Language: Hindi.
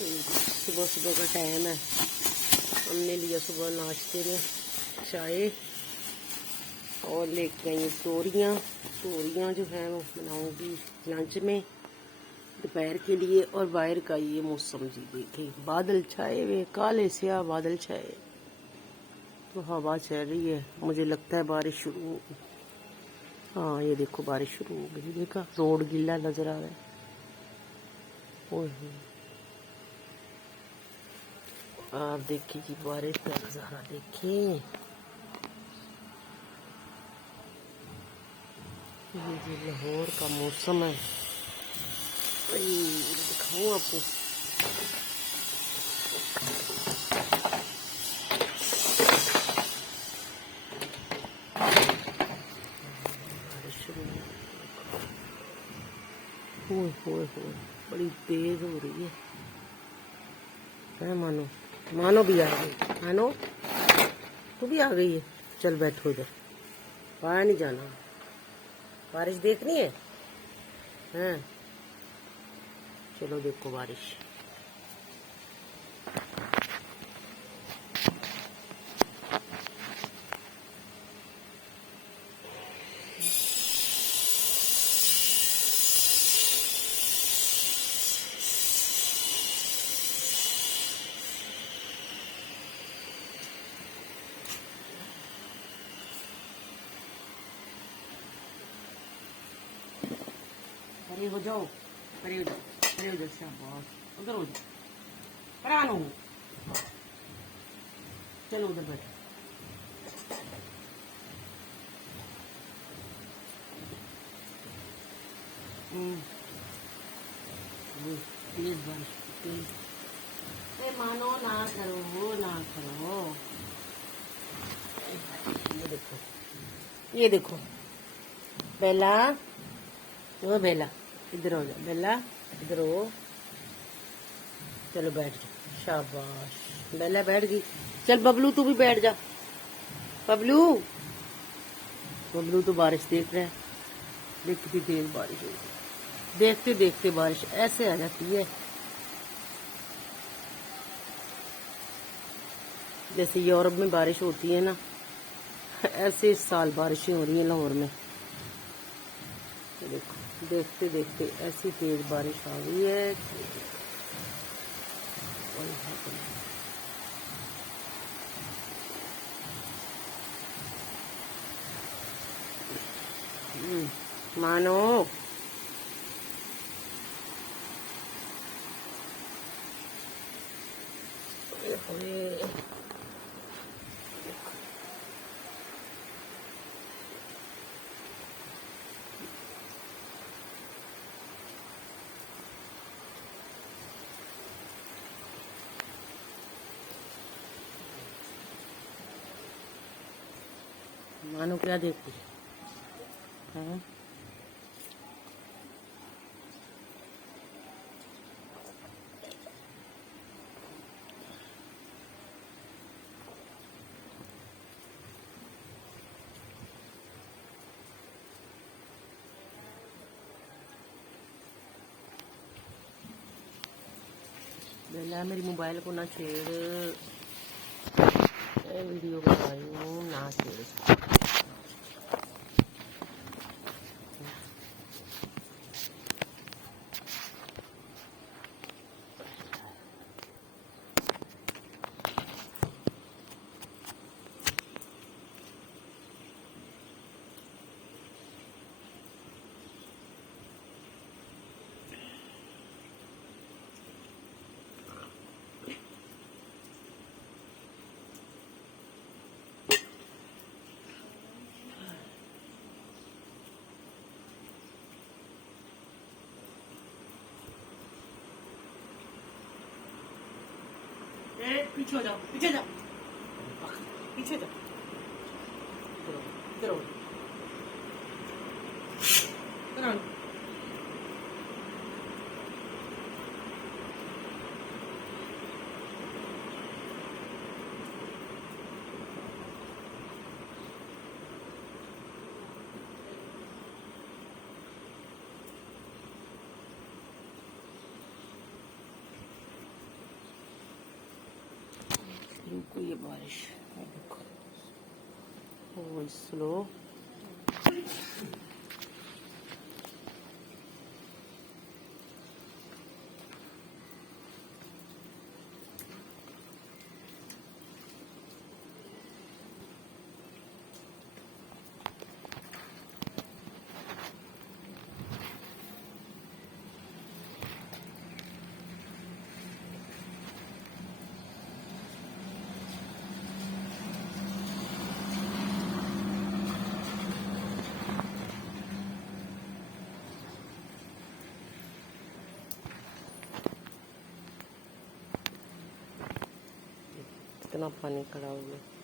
सुबह सुबह का टाइम है। हमने लिया सुबह नाश्ते में चाय और लेके गई तोरियाँ। तोरियाँ जो है वो बनाऊंगी लंच में दोपहर के लिए। और बाहर का ये मौसम जी देखिए, बादल छाए हुए, काले स्याह बादल छाए, तो हवा चल रही है। मुझे लगता है बारिश शुरू होगी। हाँ ये देखो बारिश शुरू हो गई। देखा रोड गीला नजर आ रहा है। ओह आप देखिए जी बारिश का नजारा देखिए। ये जी लाहौर का मौसम है। दिखाऊं आपको। ओए बड़ी तेज हो रही है मानो। मानो भी आ गई। मानो तू भी आ गई है। चल बैठो इधर, बाहर नहीं जाना। बारिश देखनी है। हाँ चलो देखो बारिश। खड़े हो जाओ, खड़े हो जाओ, खड़े हो जाओ। शाबाश, उधर हो जाओ। परानो चलो उधर बैठो। तेज बारिश तेज। मानो ना करो ना करो। ये देखो, ये देखो बेला। ओ बेला इधर हो जाओ। बेला इधर हो। चलो बैठ जाओ। शाबाश बेला बैठ गई। चल बबलू तू भी बैठ जा। बबलू बबलू तो बारिश देख रहा है। देख कितनी तेज बारिश हो। देखते देखते बारिश ऐसे आ जाती है जैसे यूरोप में बारिश होती है ना, ऐसे इस साल बारिशें हो रही हैं लाहौर में। देखो देखते देखते ऐसी तेज बारिश आ गई है। मानो मानो क्या देखती है। बेला मेरी मोबाइल को ना छेड़। वीडियो बना रही हूँ, ना छेड़। पीछे हो जाओ, पीछे जाओ, पीछे जाओ। इधर इधर रुक गई है बारिश। ये देखो बहुत स्लो। कितना पानी खड़ा हो गया।